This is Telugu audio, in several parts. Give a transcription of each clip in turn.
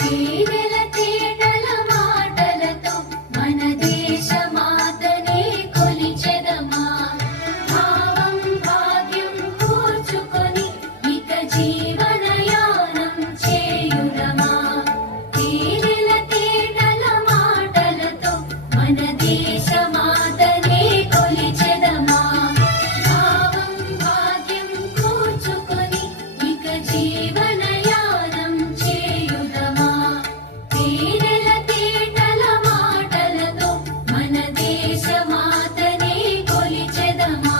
తీవెల తేటల మాటలతో మన దేశమాతనే కొలిచెదమా. భావం భాగ్యం కూర్చుకొని ఇక జీవనయానం చేయుదమా. తీవెల తేటల మాటలతో మన దేశమాతనే కొలిచెదమా. భావం భాగ్యం కూర్చుకొని ఇక జీవనయానం చేయుదమా. తీవెల తేటల మాటలతో మన దేశమాతనే కొలిచెదమా.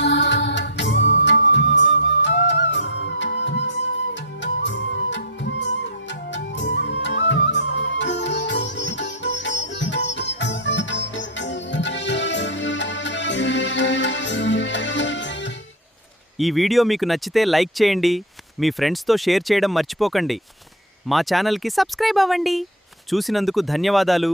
ఈ వీడియో మీకు నచ్చితే లైక్ చేయండి, మీ ఫ్రెండ్స్తో షేర్ చేయడం మర్చిపోకండి. మా ఛానల్కి సబ్స్క్రైబ్ అవ్వండి. చూసినందుకు ధన్యవాదాలు.